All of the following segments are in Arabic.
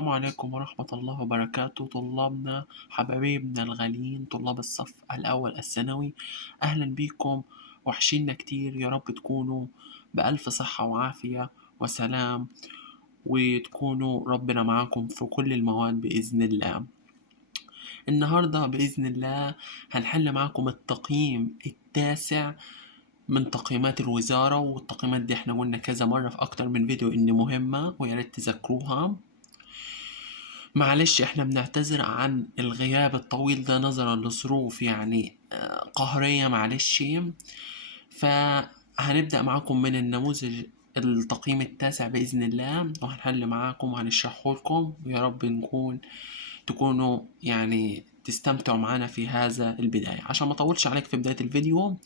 السلام عليكم ورحمة الله وبركاته طلابنا حبايبنا الغاليين طلاب الصف الأول الثانوي. أهلا بيكم، وحشينا كتير. يا رب تكونوا بألف صحة وعافية وسلام، وتكونوا ربنا معاكم في كل المواد بإذن الله. النهاردة بإذن الله هنحل معاكم التقييم التاسع من تقييمات الوزارة، والتقييمات دي احنا قلنا كذا مرة في أكتر من فيديو إن مهمة وياريت تذاكروها. معلش احنا بنعتذر عن الغياب الطويل ده نظرا لظروف قهرية، معلش. فهنبدأ معاكم من النموذج التقييم التاسع بإذن الله، وهنحل معاكم وهنشرحه لكم، ويا رب تكونوا تستمتعوا معنا في هذا البداية. عشان ما اطولش عليك في بداية الفيديو،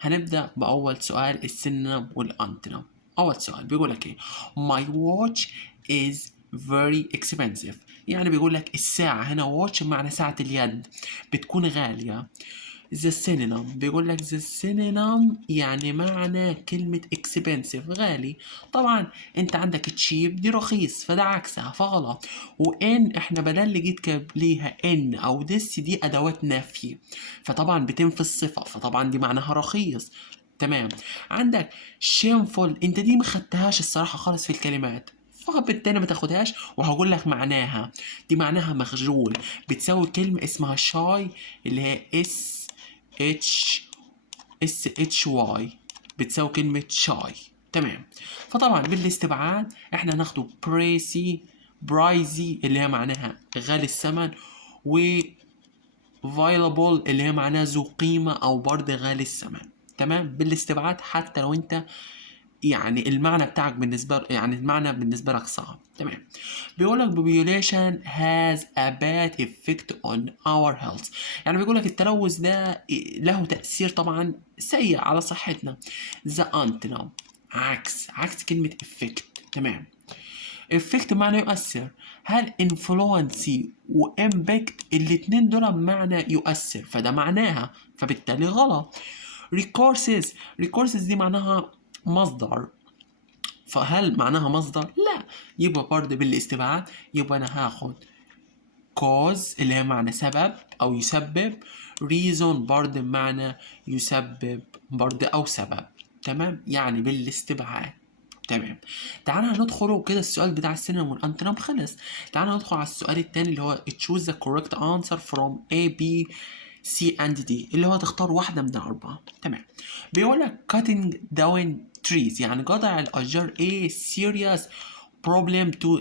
هنبدأ بأول سؤال، السنة والأنتنة. أول سؤال بيقولك إيه؟ My watch is very expensive. يعني بيقولك الساعة هنا watch بمعنى ساعة اليد بتكون غالية. The synonym بيقولك the synonym يعني معنى كلمة expensive غالي. طبعا انت عندك cheap دي رخيص، فده عكسها فغلط. وان احنا بدل اللي جيت قبليها ان او this دي ادوات نفي، فطبعا بتنفي الصفة، فطبعا دي معناها رخيص. تمام. عندك shameful، انت دي ما خدتهاش الصراحة خالص في الكلمات، فبالتالي ما تاخدهاش، وهقول لك معناها. دي معناها مخجول، بتساوي كلمة اسمها شاي اللي هي اتش واي، بتساوي كلمة شاي. تمام. فطبعا بالاستبعاد احنا هناخده برايزي اللي هي معناها غالي الثمن، و valuable اللي هي معناها ذو قيمة أو برضه غالي الثمن. تمام. بالاستبعاد حتى لو انت المعنى بتاعك المعنى بالنسبة لك صعب. تمام. بيقولك population has a bad effect on our health. يعني بيقولك التلوث ده له تأثير طبعا سيء على صحتنا. the antonym عكس كلمة effect. تمام. effect معنى يؤثر. هل influence و impact الاتنين دول بمعنى يؤثر، فده معناها، فبالتالي غلط. resources دي معناها مصدر، فهل معناها مصدر؟ لا. يبقى برضه بالاستبعاد، يبقى انا هاخد cause اللي هي معنى سبب او يسبب، reason برضه بمعنى يسبب برضه او سبب. تمام. يعني بالاستبعاد. تمام. تعالى ندخل كده السؤال بتاع السينما والانترم خلص. تعالى ندخل على السؤال التاني اللي هو choose the correct answer from A B C and D، اللي هو تختار واحدة من الأربعة. تمام. بيقول لك cutting down trees يعني قطع الأشجار a serious problem to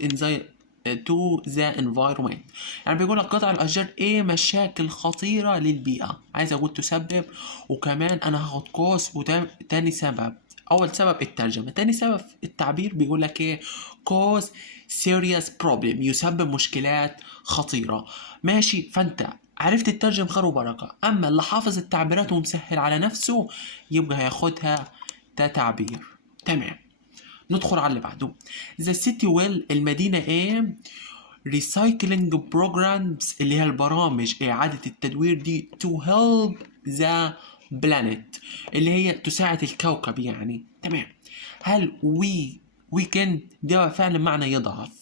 the environment. يعني بيقول لك قطع الأشجار ايه مشاكل خطيرة للبيئة. عايز أقول تسبب، وكمان أنا هاخد قوس وتاني سبب. أول سبب الترجمة، تاني سبب التعبير بيقول لك ايه cause serious problem يسبب مشكلات خطيرة. ماشي. فأنت عرفت الترجم خير وبركة، أما اللي حافظ التعبيرات ومسهل على نفسه يبقى هياخدها تعبير. تمام. ندخل على اللي بعده. The city will المدينة ايه recycling programs اللي هي البرامج إعادة التدوير دي to help the planet اللي هي تساعد الكوكب يعني. تمام. هل weekend ده فعلا معنى يضعف.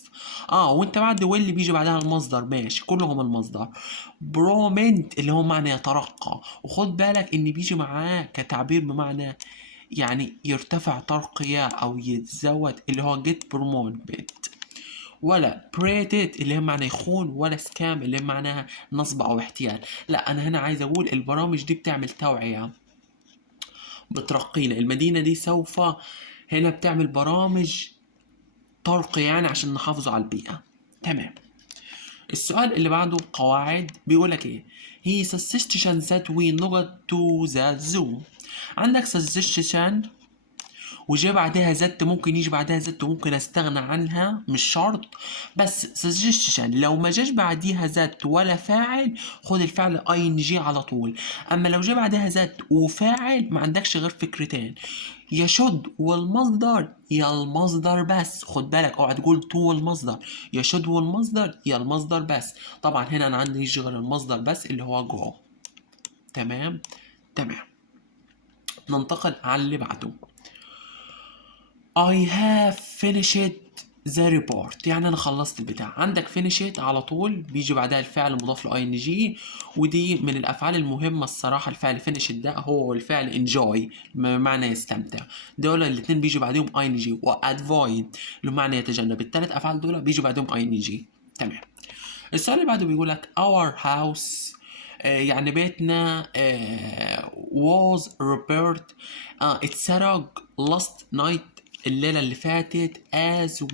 وانت بعد واللي بيجي بعدها المصدر، ماشي كلهم المصدر. برومنت اللي هو معنى يترقى، وخد بالك ان بيجي معاه كتعبير بمعنى يرتفع ترقية او يتزود اللي هو get promoted. ولا بريتد اللي هي معنى يخون، ولا سكام اللي هي معناها نصب او احتيال. لا، انا هنا عايز اقول البرامج دي بتعمل توعية، بترقينا. المدينة دي سوف هنا بتعمل برامج ترقي عشان نحافظوا على البيئة. تمام. السؤال اللي بعده قواعد بيقولك ايه. هي suggestion that we not to the zoo. عندك suggestion وجاء بعدها زت، ممكن يجي بعدها زت وممكن استغنى عنها مش شرط، بس suggestion لو ما جاش بعديها زت ولا فاعل خد الفعل ing على طول. اما لو جاء بعدها زت وفاعل ما عندكش غير فكرتين، يا شد والمصدر يا المصدر بس. خد بالك اوعى تقول تو والمصدر، يا شد والمصدر يا المصدر بس. طبعا هنا انا عندي يجي غير المصدر بس اللي هو جو. تمام. تمام. ننتقل على اللي بعده. I have finished ذا ريبورت يعني انا خلصت البتاع. عندك فينيشيت على طول بيجي بعدها الفعل مضاف له اي ان جي، ودي من الافعال المهمه الصراحه. الفعل فينيشيت ده هو والفعل انجوي بمعنى يستمتع، دول الاثنين بيجي بعدهم اي ان جي. وادفويد بمعنى يتجنب. الثلاث افعال دول بيجي بعدهم اي ان جي. تمام. السؤال اللي بعده بيقول لك our house يعني بيتنا was repaired اتسرق last night الليلة اللي فاتت as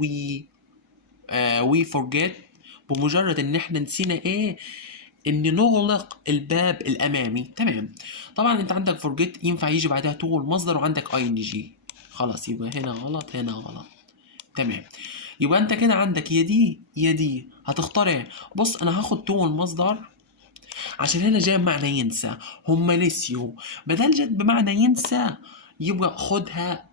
we forget بمجرد ان احنا نسينا ايه؟ ان نغلق الباب الامامي. تمام. طبعا انت عندك forget ينفع يجي بعدها to المصدر وعندك اي ان جي. خلاص يبقى هنا غلط هنا غلط. تمام. يبقى انت كده عندك يا دي يا دي، هتختار ايه؟ بص انا هاخد تو المصدر عشان هنا جاي بمعنى ينسى، هما نسيوا. بدل جت بمعنى ينسى يبقى خدها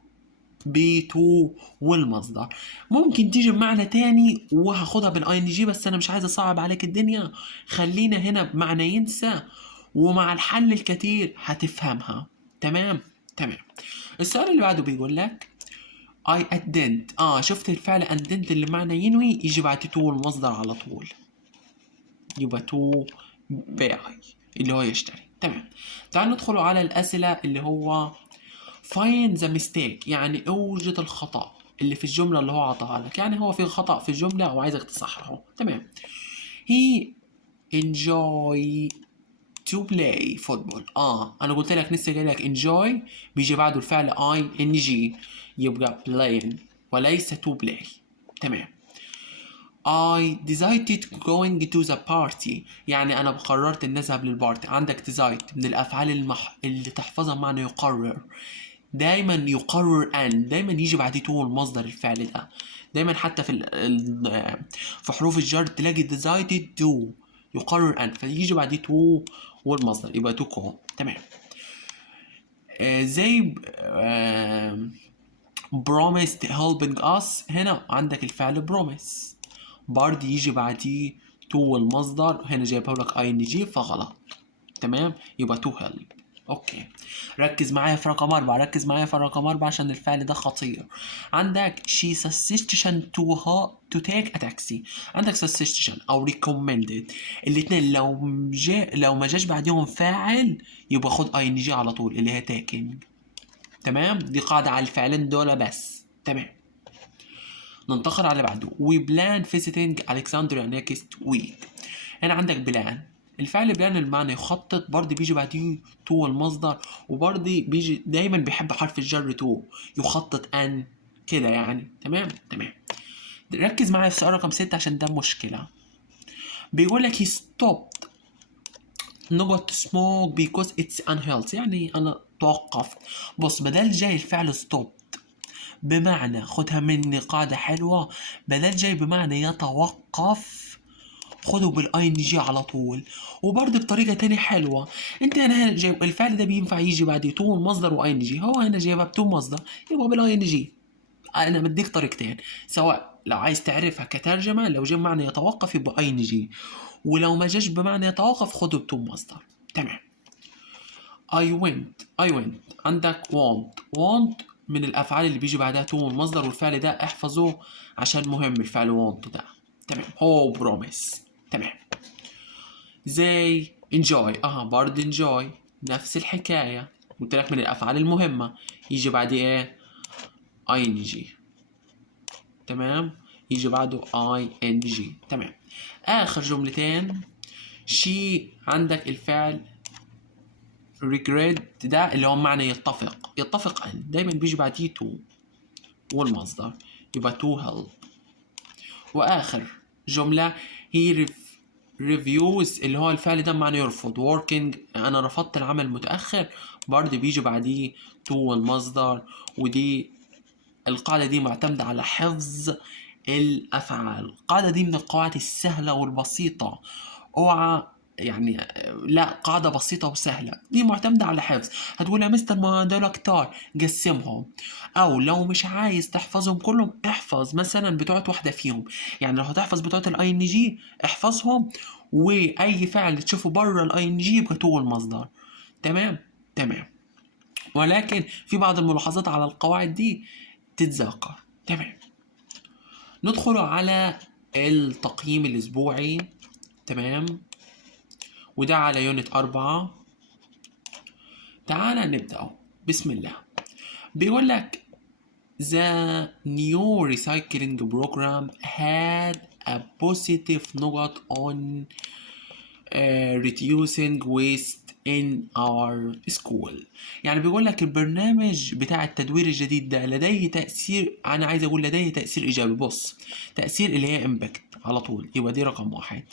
بتو والمصدر. ممكن تيجي بمعنى تاني وهاخدها بالاي ان جي، بس انا مش عايز اصعب عليك الدنيا. خلينا هنا بمعنى ينسى، ومع الحل الكتير هتفهمها. تمام. تمام. السؤال اللي بعده بيقول لك I addent. شفت الفعل addent اللي معنى ينوي يجي بعد تو المصدر على طول، يبقى تو بيع اللي هو يشتري. تمام. تعال ندخل على الأسئلة اللي هو find the mistake يعني اوجد الخطأ اللي في الجملة اللي هو عطاها لك. يعني هو في خطأ في الجملة وعايزك تصححه. تمام. he enjoy to play football. انا قلت لك لسه جاي لك enjoy بيجي بعده الفعل I N G يبقى playing وليس to play. تمام. I decided going to the party يعني أنا قررت إن أذهب للبارتي. عندك decide من الأفعال اللي تحفظها معنى يقرر. دايما يقرر أن دايما يجي بعد تو المصدر الفعل ده. دايما حتى في حروف الجر تلاقي decided to يقرر أن فيجي بعد تو والمصدر يبقى to go. تمام. زي promised helping us هنا عندك الفعل promise برضه يجي بعديه تو المصدر، هنا جايبه لك اي ان جي فغلط. تمام. يبقى تو هيلب. اوكي. ركز معايا في رقم 4، ركز معايا في رقم 4 عشان الفعل ده خطير. عندك she suggestion to her to take a taxi. عندك suggestion او recommended الاتنين لو ما جاش بعديهم فاعل يبقى خد اي ان جي على طول اللي هي taking. تمام. دي قاعدة على الفعلين دول بس. تمام. ننتقل على اللي بعده. we plan visiting Alexandria next week. هنا عندك بلان. الفعل بلان المعنى يخطط برضه بيجي بعديه تو المصدر، وبرضه بيجي دايما بيحب حرف الجر تو يخطط ان كده يعني. تمام. تمام. ركز معايا في سؤال رقم 6 عشان ده مشكلة. بيقول لك he stopped not to smoke because it's unhealthy يعني أنا توقفت. بص بدل جاي الفعل stop بمعنى خدها مني قاعدة حلوة، بدل جاي بمعنى يتوقف خده بالاي ان جي على طول. وبرضه بطريقة تانية حلوة، انت هنا جايب الفعل ده بينفع يجي بعد تو مصدر واي ان جي، هو هنا جايبها بتو مصدر يبقى بالاي ان جي. انا بديك طريقتين، سواء لو عايز تعرفها كترجمة لو جاء بمعنى يتوقف يبقى اي ان جي، ولو ما جاش بمعنى يتوقف خده بتو مصدر. تمام. I went عندك want من الافعال اللي بيجي بعدها تو المصدر، والفعل ده احفظه عشان مهم الفعل want ده. تمام. هو promise. تمام. زي enjoy برضه enjoy نفس الحكاية، قلت لك من الافعال المهمة يجي بعد ايه ing. تمام. يجي بعده ing. تمام. اخر جملتين شي عندك الفعل regret ده اللي هو معنى يتفق ان دايما بيجي بعديه to والمصدر يبقى to help. واخر جملة هي reviews اللي هو الفعل ده معنى يرفض working انا رفضت العمل متأخر برضه بيجي بعديه to والمصدر. ودي القاعدة دي معتمدة على حفظ الأفعال. القاعدة دي من القواعد السهلة والبسيطة، اوعى يعني لا قاعدة بسيطة وسهلة، دي معتمدة على حفظ. هتقول يا مستر ما دول كتار قسمهم، او لو مش عايز تحفظهم كلهم احفظ مثلا بتوعت واحدة فيهم. يعني لو هتحفظ بتوعت الاي ان جي احفظهم، واي فعل تشوفه بره الاي ان جي يبقى تو المصدر. تمام. تمام. ولكن في بعض الملاحظات على القواعد دي تتذكر. تمام. ندخل على التقييم الأسبوعي. تمام، وده على يونت 4. تعالى نبدأ. بسم الله. بيقول لك the new recycling program had a positive note on reducing waste in our school. يعني بيقول لك البرنامج بتاع التدوير الجديد ده لديه تأثير، أنا عايز أقول لديه تأثير إيجابي. بص، تأثير اللي هي impact على طول، يبقى دي رقم 1.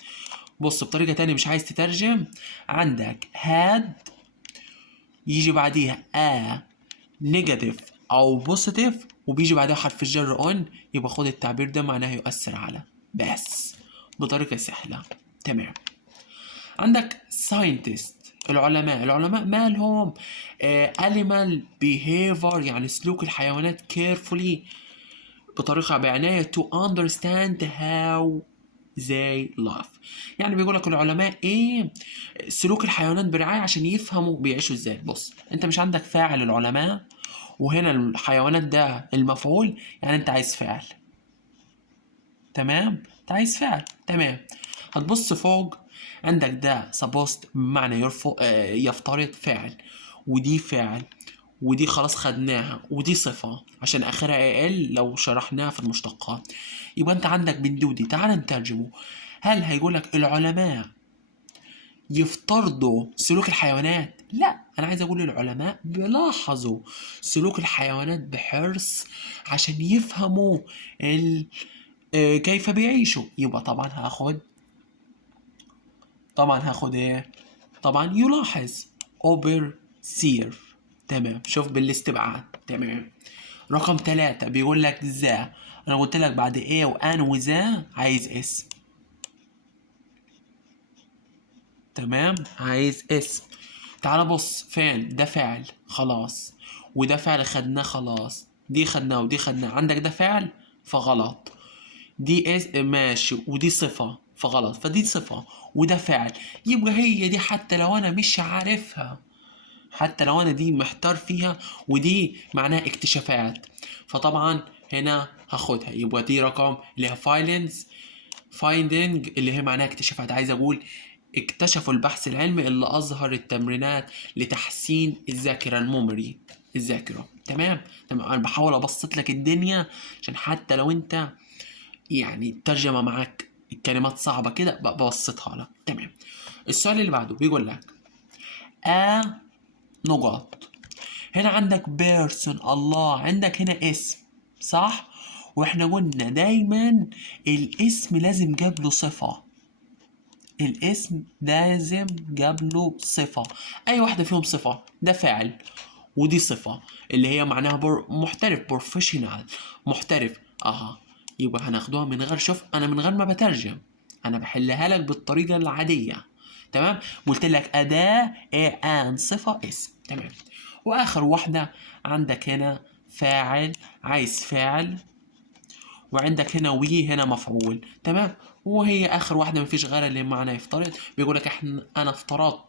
بص بطريقة تانية، مش عايز تترجم، عندك had يجي بعديها a negative أو positive وبيجي بعدها حرف الجر on، يبقى خد التعبير ده معناه يؤثر على، بس بطريقة سهلة. تمام. عندك scientist العلماء مالهم؟ animal behavior يعني سلوك الحيوانات carefully بطريقة بعناية to understand how they live. يعني بيقول لك العلماء ايه سلوك الحيوانات برعاية عشان يفهموا بيعيشوا ازاي. بص انت مش عندك فاعل العلماء، وهنا الحيوانات ده المفعول، يعني انت عايز فعل. تمام، انت عايز فعل. تمام. هتبص فوق، عندك ده supposed بمعنى يفترض فعل، ودي فعل، ودي خلاص خدناها، ودي صفة عشان آخرها أقل لو شرحناها في المشتقات. يبقى أنت عندك بين دي ودي. تعال نترجمه. هل هيقولك العلماء يفترضوا سلوك الحيوانات؟ لا، أنا عايز أقول العلماء بيلاحظوا سلوك الحيوانات بحرص عشان يفهموا كيف بيعيشوا. يبقى طبعا هاخد ايه؟ طبعا يلاحظ overseer. تمام، شوف بالاستبعاد. تمام. رقم 3 بيقول لك ذا، انا قلت لك بعد ايه وان وذا عايز اسم. تمام، عايز اسم. تعال بص فين ده فعل خلاص، وده فعل خدناه خلاص، دي خدناه ودي خدناه، عندك ده فعل فغلط، دي ماشي، ودي صفة فغلط، فدي صفة وده فعل. يبقى هي دي حتى لو انا مش عارفها، حتى لو انا دي محتار فيها، ودي معناها اكتشافات، فطبعا هنا هاخدها. يبقى دي رقم اللي هي فايندنج اللي هي معناها اكتشافات. عايز اقول اكتشفوا البحث العلمي اللي اظهر التمرينات لتحسين الذاكرة، الميموري، الذاكرة. تمام. انا بحاول ابسط لك الدنيا عشان حتى لو انت يعني الترجمة معاك الكلمات صعبة كده ببسطها لك. تمام. السؤال اللي بعده بيقول لك نقاط. هنا عندك بيرسون الله، عندك هنا اسم صح، واحنا قلنا دايما الاسم لازم جابله صفة، الاسم لازم جابله صفة. اي واحدة فيهم صفة، ده فعل ودي صفة اللي هي معناها محترف، بروفيشنال، محترف. يبقى هناخدوها من غير، شوف انا من غير ما بترجم، انا بحلها لك بالطريقة العادية. تمام. قلت لك اداة ان صفة اسم. تمام. واخر واحدة عندك هنا فاعل، عايز فاعل، وعندك هنا هنا مفعول. تمام. وهي اخر واحدة مفيش غيرها اللي معنى يفترض. بيقول لك انا افترضت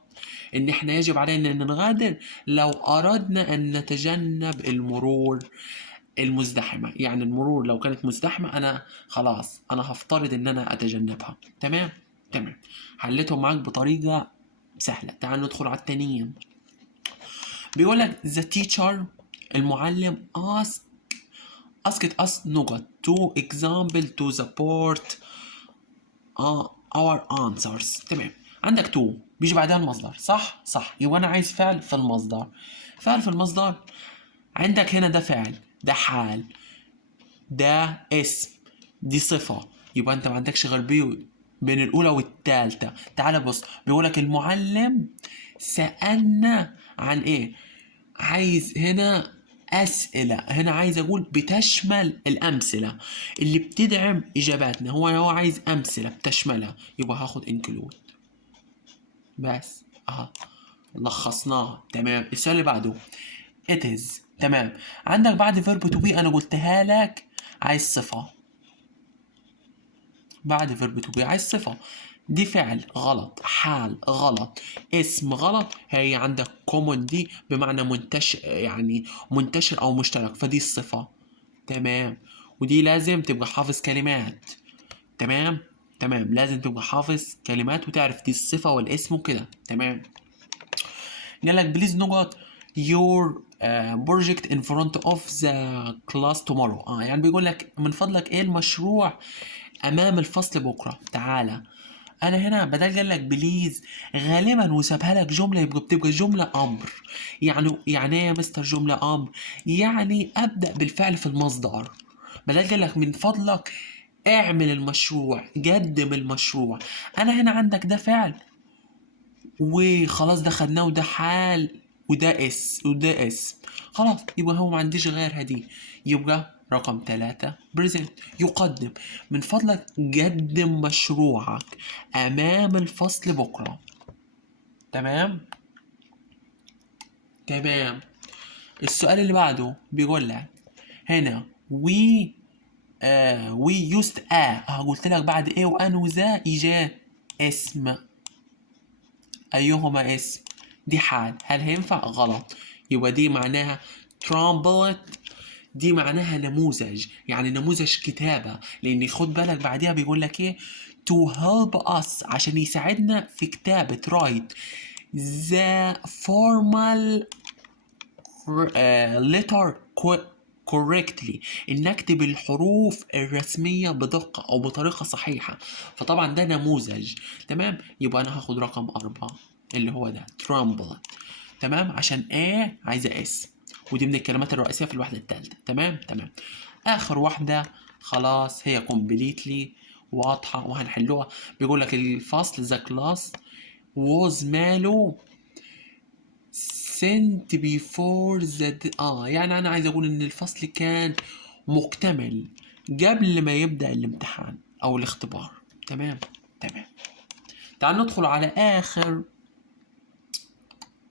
ان احنا يجب علينا ان نغادر لو اردنا ان نتجنب المرور المزدحمة. يعني المرور لو كانت مزدحمة انا خلاص انا هفترض ان انا اتجنبها. تمام. تمام. حليتهم معاك بطريقة سهلة. تعال ندخل على التانيين. بيقول لك the teacher المعلم asked us نقط to example to support our answers. تمام. عندك to بيجي بعدها المصدر صح، يبقى انا عايز فعل في المصدر. فعل في المصدر، عندك هنا ده فعل، ده حال، ده اسم، دي صفة، يبقى انت ما عندكش غير بين الاولى والتالتة. تعال بص، بيقولك المعلم سألنا عن ايه، عايز هنا أسئلة، هنا عايز أقول بتشمل الأمثلة اللي بتدعم إجاباتنا. هو عايز أمثلة بتشملها، يبقى هاخد include. بس لخصناها. تمام. السؤال اللي بعده it is. تمام. عندك بعد verb to be أنا قلتها لك عايز صفة، بعد verb to be عايز صفة. دي فعل غلط، حال غلط، اسم غلط. هي عندك common دي بمعنى منتشر، يعني منتشر او مشترك، فدي الصفة. تمام. ودي لازم تبقى حافظ كلمات. تمام تمام، لازم تبقى حافظ كلمات وتعرف دي الصفة والاسم وكده. تمام. قال لك بليز نقط your project in front of the class tomorrow. يعني بيقول لك من فضلك ايه المشروع امام الفصل بكره. تعالى، انا هنا بدل قال لك بليز غالبا وسابها لك جمله، يبقى بتبقى جمله امر. يعني ايه يا مستر جمله امر؟ يعني ابدا بالفعل في المصدر. بدل قال لك من فضلك اعمل المشروع، قدم المشروع. انا هنا عندك ده فعل وخلاص، ده خدناه وده حال وده اسم. خلاص يبقى هو ما عنديش غيرها دي. يبقى رقم 3 بريزنت، يقدم. من فضلك قدم مشروعك امام الفصل بكره. تمام تمام. السؤال اللي بعده بيقول لك هنا وي يوست قلت لك بعد ايه وان وذا اجا اسم. أيهما اسم؟ دي حال، هل هينفع؟ غلط. يبقى دي معناها ترامبلت، دي معناها نموذج، يعني نموذج كتابة. لأن خد بالك بعدها بيقول لك إيه to help us، عشان يساعدنا في كتابة write the formal letter correctly، إن نكتب الحروف الرسمية بدقة أو بطريقة صحيحة. فطبعا ده نموذج. تمام، يبقى أنا هاخد رقم 4 اللي هو ده tremble. تمام، عشان ايه عايزة اس، ودي من الكلمات الرئيسية في الوحدة الثالثة. تمام تمام. آخر واحدة خلاص هي completely واضحة وهنحلوها. بيقول لك الفصل the class was ماله sent before the يعني أنا عايز أقول إن الفصل كان مكتمل قبل ما يبدأ الامتحان أو الاختبار. تمام تمام. تعال ندخل على آخر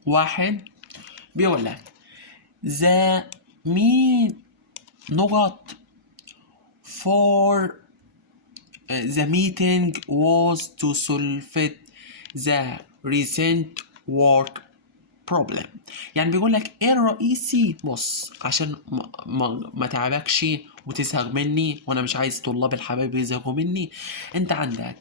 واحد. بيقول لك the mean نقط for the meeting was to solve the recent work problem. يعني بيقول لك ايه الرئيسي؟ بص عشان ما تعبكش وتزهق مني، وانا مش عايز طلاب الحبايب يزهقوا مني. انت عندك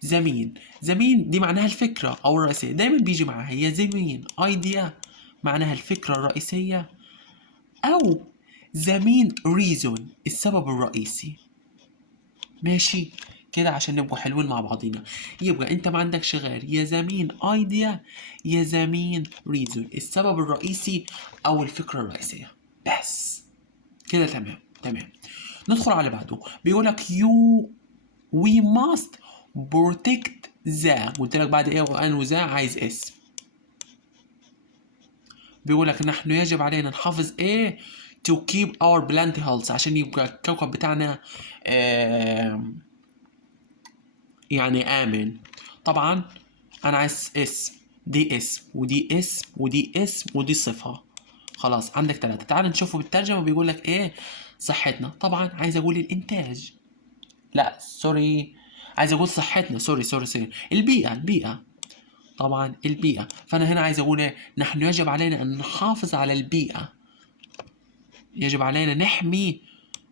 زمين دي معناها الفكرة او الرئيسية، دايما بيجي معاها يا زمين ايديا معناها الفكرة الرئيسية، او زمين ريزون السبب الرئيسي. ماشي كده عشان نبقوا حلوين مع بعضينا. يبقى انت ما عندكش غير يا زمين ايديا يا زمين ريزون السبب الرئيسي او الفكرة الرئيسية بس. كده تمام تمام. ندخل على بعده. بيقولك we must protect the، قلت لك بعد ايه وان وذا عايز اسم. بيقولك نحن يجب علينا نحافظ ايه to keep our plant health، عشان يبقى الكوكب بتاعنا يعني آمن. طبعا أنا عايز اسم، دي اسم ودي اسم ودي اسم ودي صفة. خلاص عندك 3. تعال نشوفه بالترجمة. بيقول لك إيه صحتنا. طبعا عايز أقول الإنتاج، لا سوري، عايز أقول صحتنا، سوري البيئة. طبعا البيئة، فأنا هنا عايز أقول إيه نحن يجب علينا أن نحافظ على البيئة، يجب علينا نحمي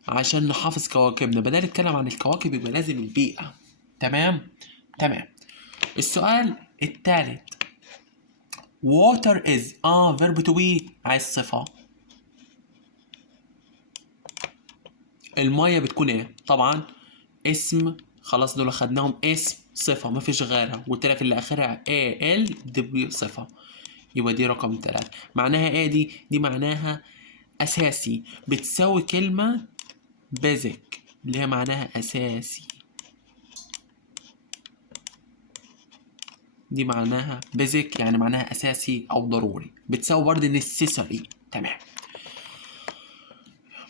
عشان نحافظ كواكبنا. بدل نتكلم عن الكواكب يبقى لازم البيئة. تمام تمام. السؤال الثالث water is verb to be عايز صفة. المية بتكون ايه؟ طبعا اسم، خلاص دول خدناهم اسم صفة مفيش غيرها. قلت لك اللي اخرها ال دي صفة. يبقى دي رقم 3. معناها ايه دي معناها اساسي، بتساوي كلمة basic اللي هي معناها اساسي. دي معناها basic يعني معناها اساسي او ضروري، بتساوي برضه necessary. تمام.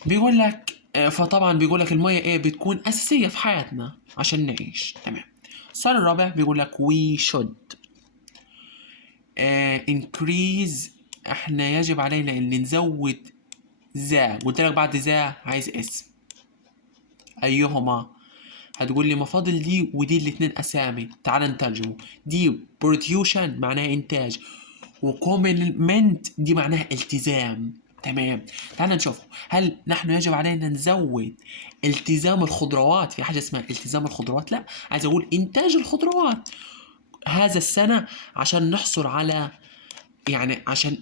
بيقول لك فطبعا بيقول لك الميه ايه بتكون اساسيه في حياتنا عشان نعيش. تمام. السؤال الرابع بيقول لك we should increase، احنا يجب علينا ان نزود ذا. قلت لك بعد ذا عايز اسم. ايهما؟ هتقول لي مفاضل دي ودي الاتنين اسامي. تعال نترجمه. دي production معناها انتاج، وكومنمنت دي معناها التزام. تمام. تعال نشوف، هل نحن يجب علينا نزود التزام الخضروات؟ في حاجة اسمها التزام الخضروات؟ لا، عايز أقول إنتاج الخضروات هذا السنة عشان نحصل على، يعني عشان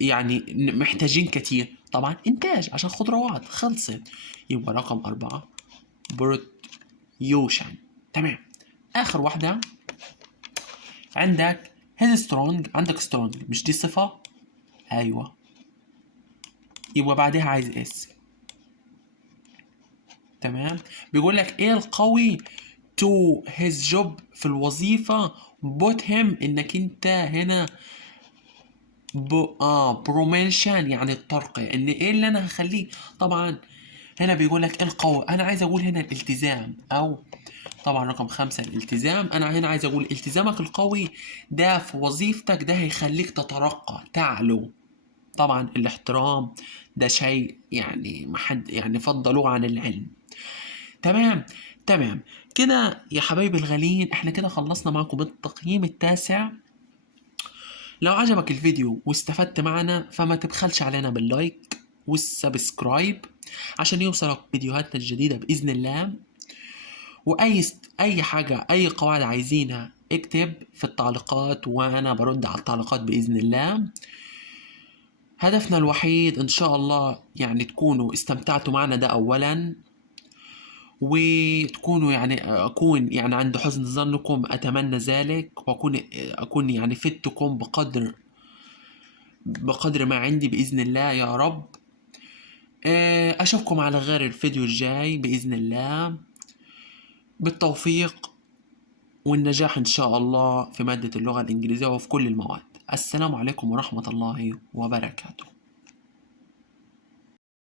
يعني محتاجين كتير طبعا إنتاج عشان خضروات خلصت. يبقى رقم 4 بروتيوشن. تمام. آخر واحدة عندك هيز سترونج، عندك سترونج مش دي صفة؟ أيوة، يبقى بعدها عايز اس. تمام. بيقول لك ايه القوي to his job في الوظيفة put him، انك انت هنا بروميشن يعني الترقية، ان ايه اللي انا هخليه. طبعا هنا بيقول لك ايه القوي، انا عايز اقول هنا الالتزام، او طبعا رقم 5 الالتزام. انا هنا عايز اقول التزامك القوي ده في وظيفتك ده هيخليك تترقى تعلو. طبعا الاحترام ده شيء يعني محد يعني فضلوه عن العلم. تمام. تمام كده يا حبايبي الغاليين، احنا كده خلصنا معكم التقييم التاسع. لو عجبك الفيديو واستفدت معنا فما تبخلش علينا باللايك والسبسكرايب عشان يوصلك فيديوهاتنا الجديدة بإذن الله. أي حاجة، أي قواعد عايزينها اكتب في التعليقات وأنا برد على التعليقات بإذن الله. هدفنا الوحيد إن شاء الله يعني تكونوا استمتعتوا معنا، ده أولا، وتكونوا يعني أكون يعني عند حسن ظنكم، أتمنى ذلك، وأكون يعني فدتكم بقدر ما عندي بإذن الله يا رب. أشوفكم على غير الفيديو الجاي بإذن الله، بالتوفيق والنجاح إن شاء الله في مادة اللغة الإنجليزية وفي كل المواد. السلام عليكم ورحمة الله وبركاته.